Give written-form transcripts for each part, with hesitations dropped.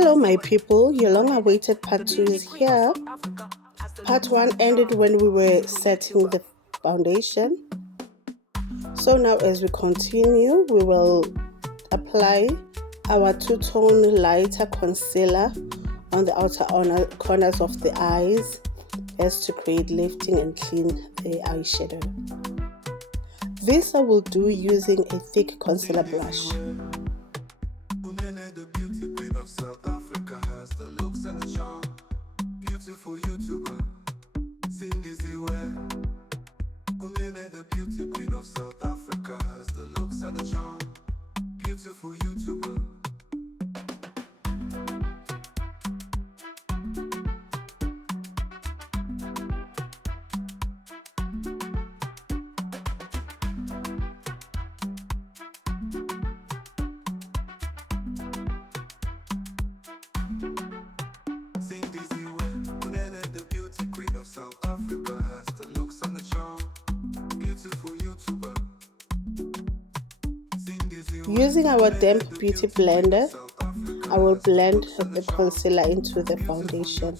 Hello my people, your long awaited part 2 is here. Part 1 ended when we were setting the foundation. So now as we continue, we will apply our two-tone lighter concealer on the outer corners of the eyes as to create lifting and clean the eyeshadow. This I will do using a thick concealer brush. Using our damp beauty blender, I will blend the concealer into the foundation.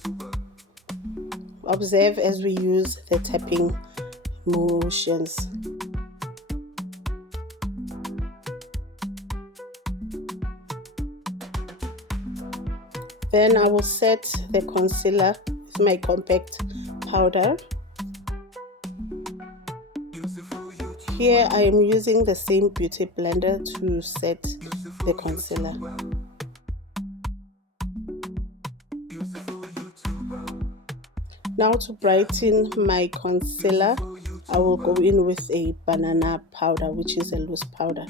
Observe as we use the tapping motions. Then I will set the concealer with my compact powder. Here I am using the same beauty blender to set the concealer. Now to brighten my concealer, I will go in with a banana powder, which is a loose powder.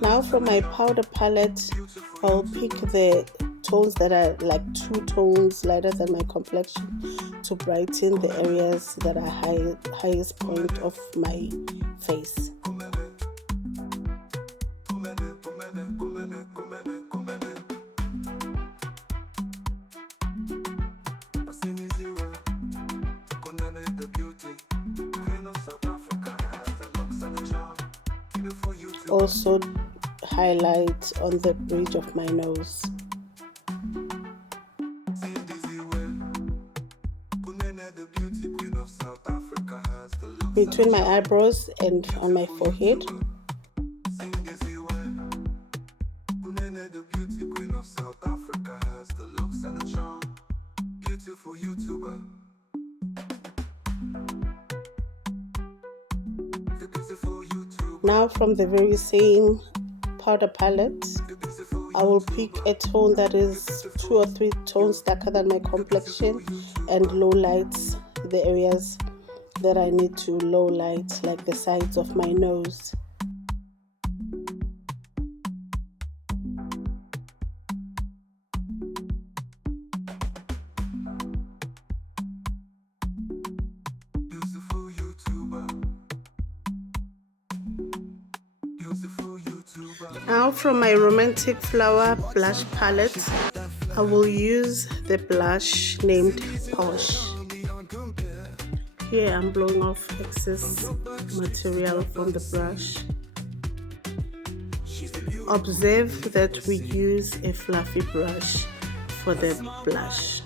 Now from my powder palette, I'll pick the tones that are like 2 tones lighter than my complexion to brighten the areas that are highest point of my face. Also highlight on the bridge of my nose. Between my eyebrows and on my forehead. Now from the very same powder palette, I will pick a tone that is 2 or 3 tones darker than my complexion and low lights the areas that I need to low light, like the sides of my nose. Now from my Romantic Flower blush palette, I will use the blush named Posh. Here I'm blowing off excess material from the brush. Observe that we use a fluffy brush for the blush.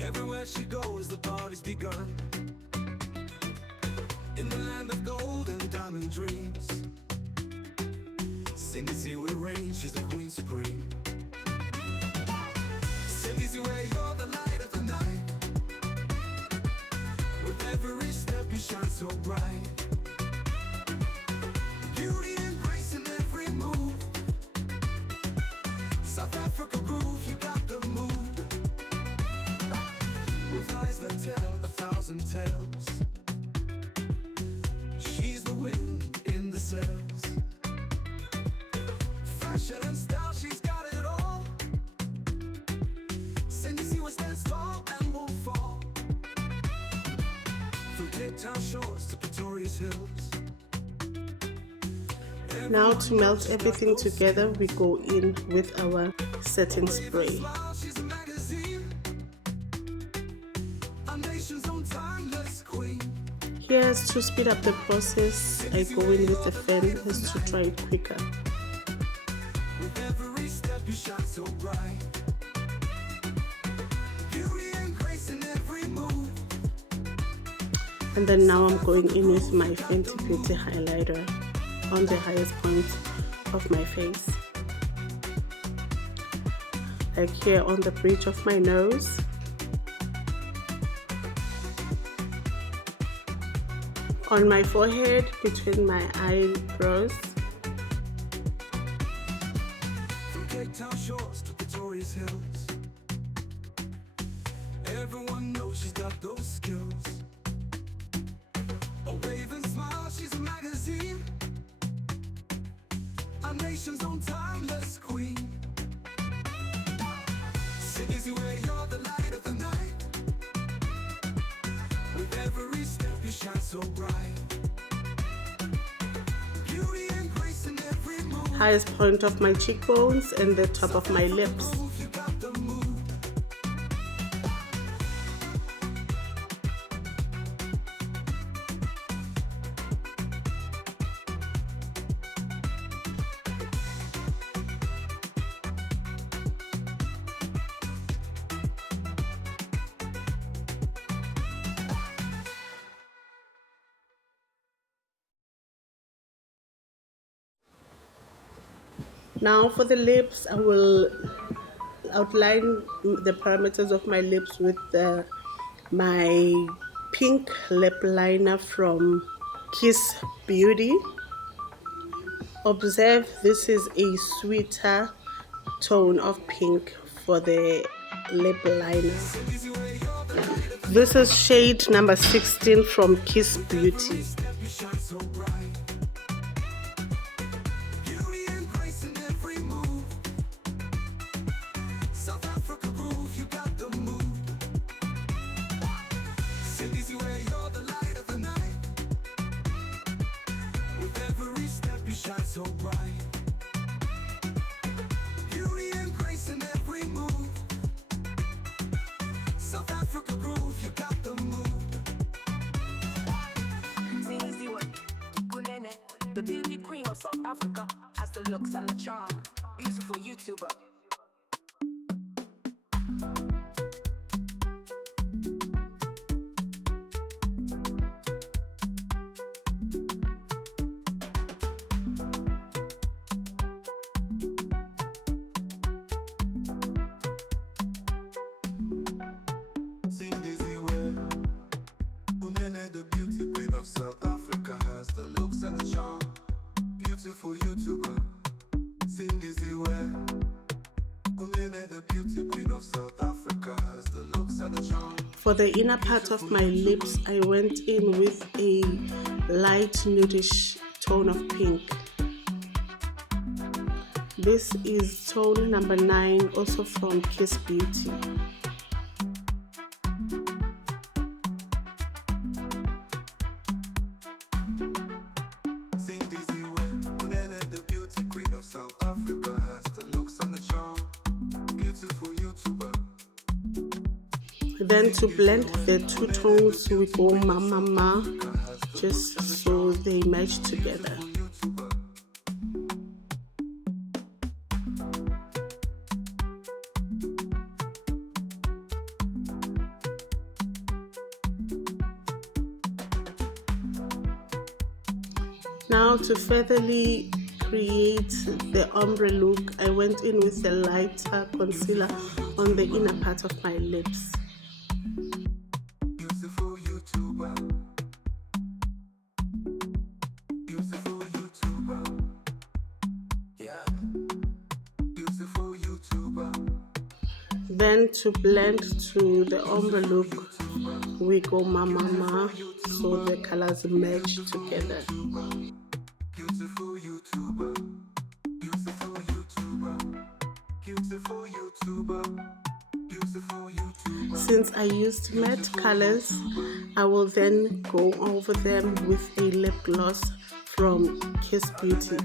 Everywhere she goes, the party's begun. In the land of gold and diamond dreams, sing easy with rain, she's the queen supreme. Sing easy way, you're the light of the night. With every step you shine so bright. Beauty and grace in every move. South Africa groove, you got the move. With eyes that tell 1,000 tales. She's the wind in the sails. Fashion and style, she's got it all. Now to melt everything together, we go in with our setting spray. Here's to speed up the process, I go in with the fan as to try it quicker. And then now I'm going in with my Fenty Beauty highlighter on the highest point of my face, like here on the bridge of my nose, on my forehead, between my eyebrows, everyone knows she's got those skills. A wave and smile, she's a magazine, our nation's own timeless queen. Sing easy way, you're the light of the night. With every step you shine so bright. Beauty and grace in every move. Highest point of my cheekbones and the top of my lips. Now for the lips, I will outline the parameters of my lips with my pink lip liner from Kiss Beauty. Observe, this is a sweeter tone of pink for the lip liner. This is shade number 16 from Kiss Beauty. The beauty queen of South Africa has the looks and the charm. Beautiful YouTuber. The beauty queen of South Africa has the looks and the charm. Beautiful YouTuber, Cindy Ziwe. The beauty queen of South Africa has the looks and the charm. For the inner part of my lips, I went in with a light nudish tone of pink. This is tone number 9, also from Kiss Beauty. Then to blend the two tones, we go ma, just so they match together. Now to furtherly create the ombre look, I went in with a lighter concealer on the inner part of my lips. Then to blend to the ombre look, we go ma, so the colors match together. Beautiful YouTuber, beautiful YouTuber, beautiful YouTuber, beautiful YouTuber. Since I used matte colors, I will then go over them with a lip gloss from Kiss Beauty.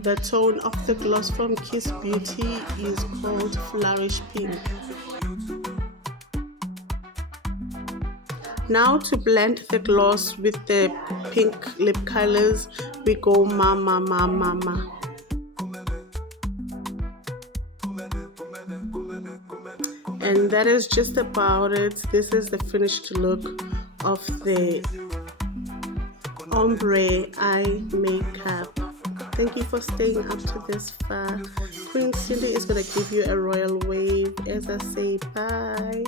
The tone of the gloss from Kiss Beauty is called Flourish Pink. Now to blend the gloss with the pink lip colors, we go Mama Mama Mama. And that is just about it. This is the finished look of the ombre eye makeup. Thank you for staying up to this far. Queen Cindy is going to give you a royal wave as I say bye.